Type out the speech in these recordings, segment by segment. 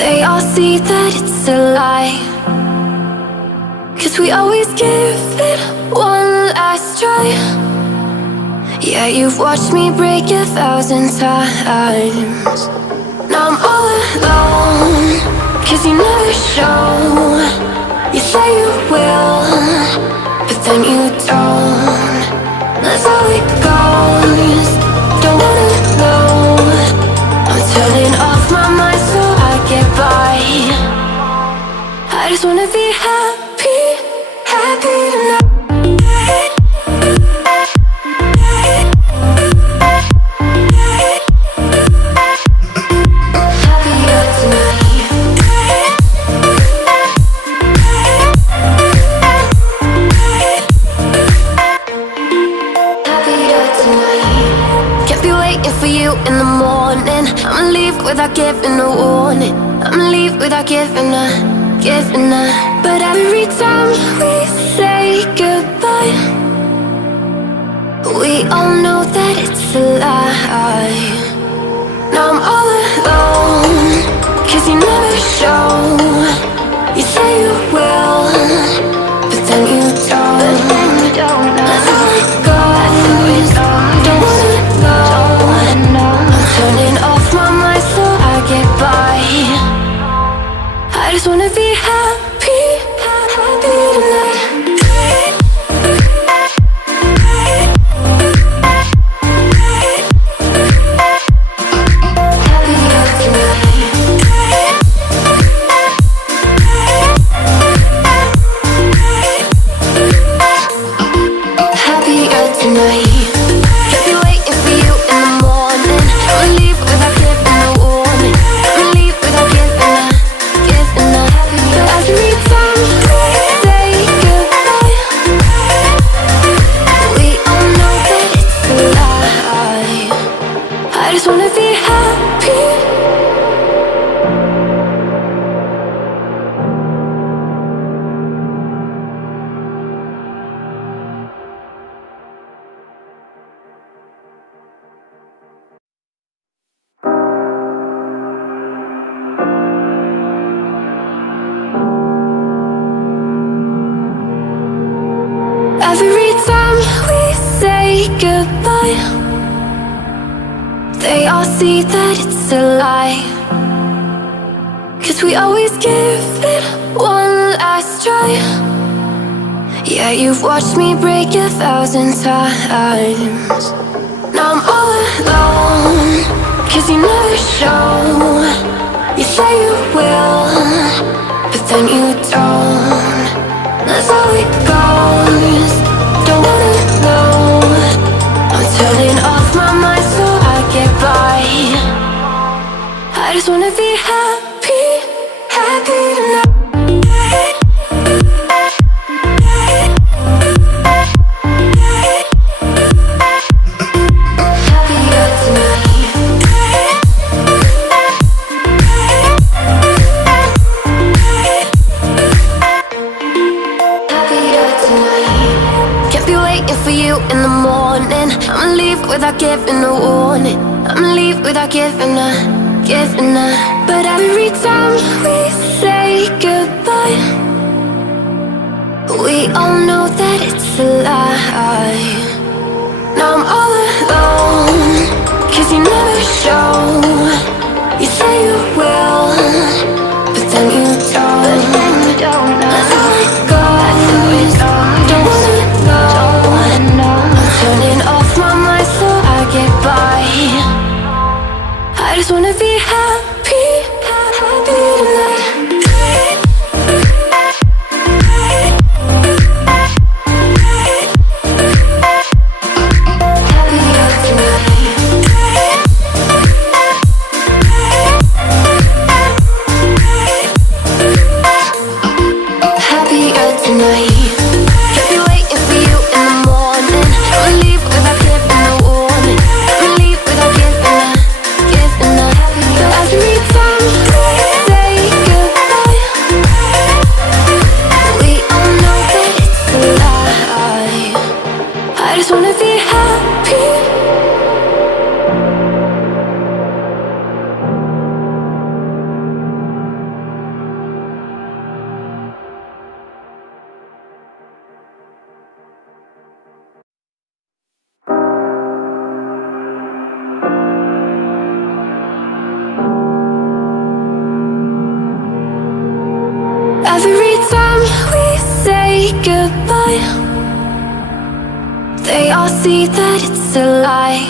They all see that it's a lie, 'cause we always give it one last try. Yeah, you've watched me break 1,000 times. Now I'm all alone, 'cause you never show. You say you will, but then you don't. That's how it goes. Don't wanna know. I'm turning off my mind so I get by. I just wanna be happy, happy tonight. In the morning, I'ma leave without giving a warning. I'ma leave without giving a. But every time we say goodbye, we all know that it's a lie. Now I'm all alone, 'cause you never show. You say you will, but then you don't. That's how it goes. Don't wanna know. Turning off my mind so I get by. I just wanna be happy, happy tonight. Happier tonight. Every time we say goodbye, they all see that it's a lie, 'cause we always give it one last try. Yeah, you've watched me break 1,000 times. Now I'm all alone, 'cause you never show. You say you will, but then you don't. That's how it goes. Don't wanna know. I'm turning off my mind so I get by. I just wanna be happy, happy tonight. In the morning, I'ma leave without giving a warning. I'ma leave without giving a. But every time we say goodbye, we all know that it's a lie. Now I'm all alone, 'cause you never show. You say you will, but then you don't. That's how it goes. Don't wanna know. Turning off my mind so I get by. I just wanna be happy, happy tonight. Happier tonight. goodbye. They all see that it's a lie,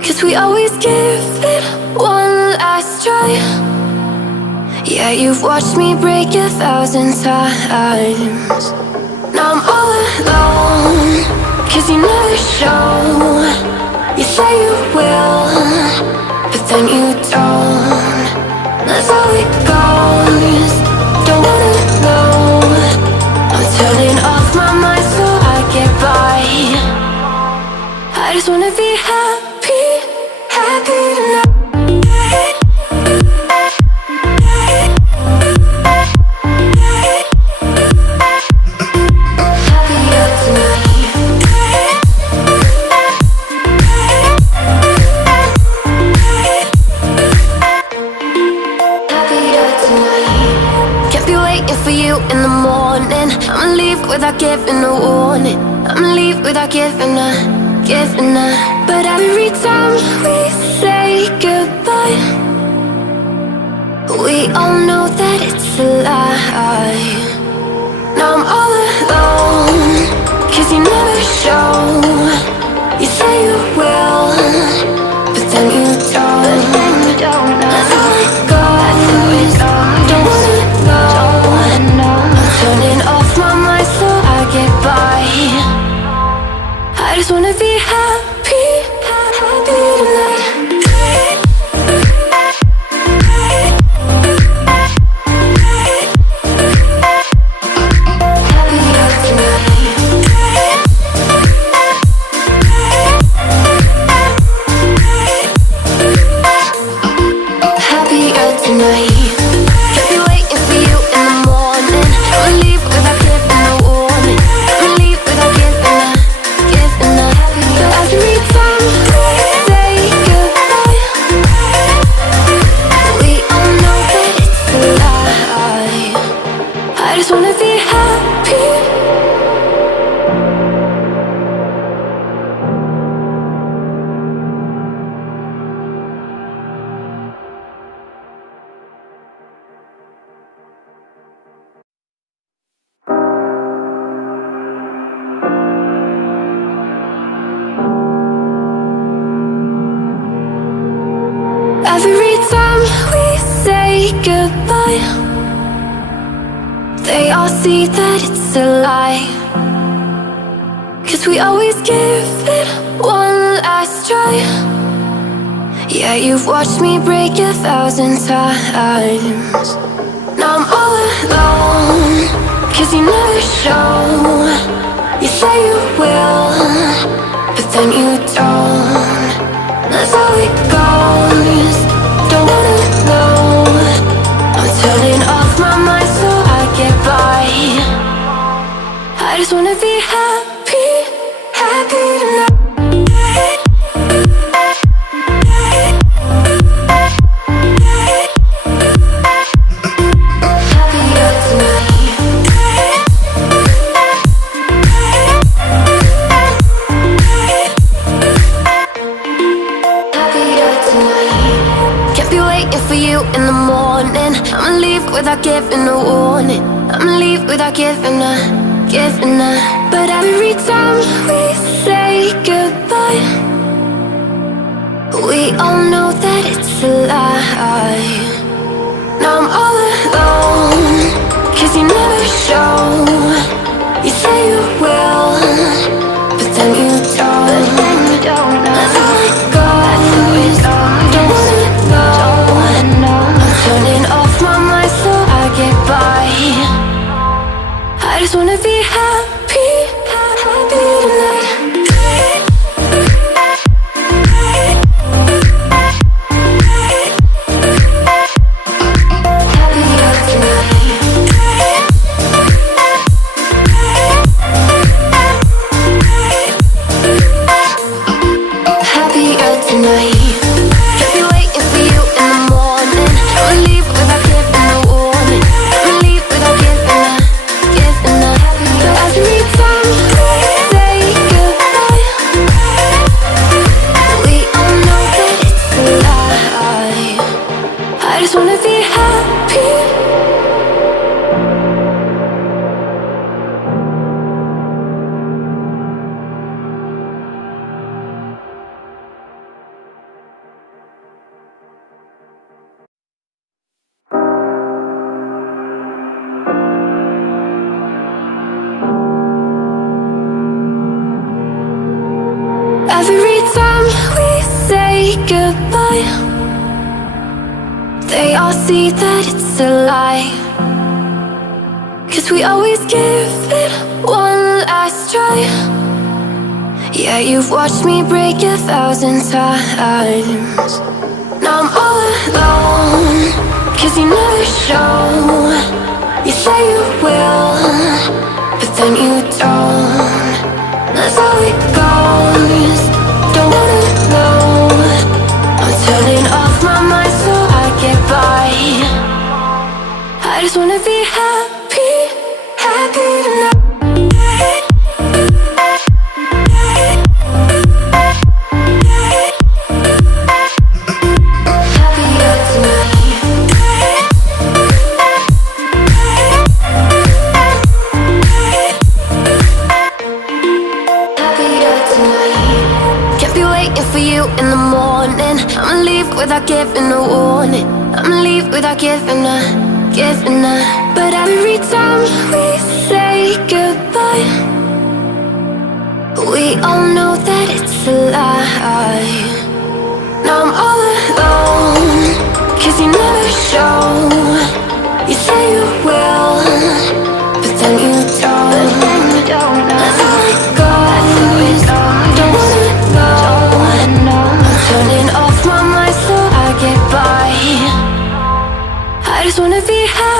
'cause we always give it one last try. Yeah, you've watched me break 1,000 times. Now I'm all alone, 'cause you never show. You say you will, but then you don't. That's how it goes. Don't wanna know. I'm turning off my mind so I get by. I just wanna be happy, happy tonight. For you in the morning, I'ma leave without giving a warning. I'ma leave without giving a. But every time we say goodbye, we all know that it's a lie. Now I'm all alone, 'cause you never show. You say you will, but then you don't. That's how it goes. Don't wanna know. Turning off my mind so I get by. I just wanna be happy, happy tonight. Happier tonight. Every time we say goodbye, they all see that it's a lie, 'cause we always give it one last try. Yeah, you've watched me break 1,000 times. Now I'm all alone, 'cause you never show. You say you will, but then you don't. That's how it goes. Don't wanna know. I'm turning off my mind so I get by. I just wanna be happy, happy tonight. For you in the morning, I'ma leave without giving a warning. I'ma leave without giving a. But every time we say goodbye, we all know that it's a lie. Now I'm all alone, 'cause you never show. You say you will, but then you don't. That's how it goes. Don't wanna know. Turning off my mind so I get by. I just wanna be happy, happy tonight. Happier tonight. see that it's a lie, 'cause we always give it one last try. Yeah, you've watched me break 1,000 times. Now I'm all alone, 'cause you never show. You say you will, but then you don't. That's how it goes. Don't wanna know. I'm turning off my mind so I get by. I just wanna be happy, happy tonight. In the morning, I'ma leave without giving a warning. I'ma leave without giving a. But every time we say goodbye, we all know that it's a lie. Now I'm all alone, 'cause you never show. You say you will, but then you don't. That's how it goes. Don't wanna know. Turning off my mind so I get by. I just wanna be happy.